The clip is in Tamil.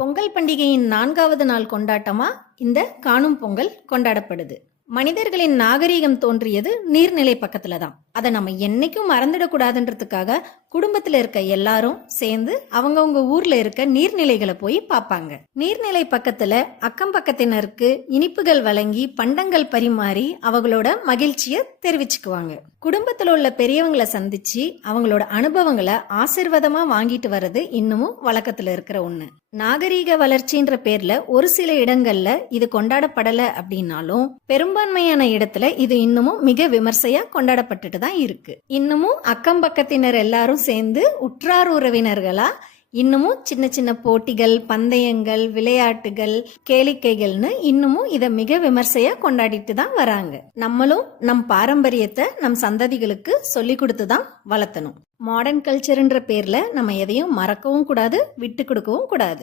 பொங்கல் பண்டிகையின் 4வது நாள் கொண்டாட்டமா இந்த காணும் பொங்கல் கொண்டாடப்படுது. மனிதர்களின் நாகரீகம் தோன்றியது நீர்நிலை பக்கத்துல தான். அதை நம்ம என்னைக்கும் மறந்துடக்கூடாதுன்றதுக்காக குடும்பத்துல இருக்க எல்லாரும் சேர்ந்து அவங்கவுங்க ஊர்ல இருக்க நீர்நிலைகளை போய் பார்ப்பாங்க. நீர்நிலை பக்கத்துல அக்கம் பக்கத்தினருக்கு இனிப்புகள் வழங்கி பண்டங்கள் பரிமாறி அவங்களோட மகிழ்ச்சியை தெரிவிச்சுக்குவாங்க. குடும்பத்துல உள்ள பெரியவங்களை சந்திச்சு அவங்களோட அனுபவங்களை ஆசீர்வாதமா வாங்கிட்டு வர்றது இன்னமும் வழக்கத்துல இருக்கிற ஒண்ணு. நாகரீக வளர்ச்சின்ற பேர்ல ஒரு சில இடங்கள்ல இது கொண்டாடப்படல அப்படின்னாலும் பெரும்பான்மையான இடத்துல இது இன்னமும் மிக விமர்சையா கொண்டாடப்பட்டுட்டு தான் இருக்கு. இன்னமும் அக்கம் பக்கத்தினர் எல்லாரும் சேர்ந்து உற்றார் உறவினர்களா இன்னமும் சின்ன சின்ன போட்டிகள், பந்தயங்கள், விளையாட்டுகள், கேளிக்கைகள்னு இன்னமும் இதை மிக விமர்சையா கொண்டாடிட்டு தான் வராங்க. நம்மளும் நம் பாரம்பரியத்தை நம் சந்ததிகளுக்கு சொல்லி கொடுத்து தான் வளர்த்தணும். மாடர்ன் கல்ச்சர்ன்ற பேர்ல நம்ம எதையும் மறக்கவும் கூடாது, விட்டு கொடுக்கவும் கூடாது.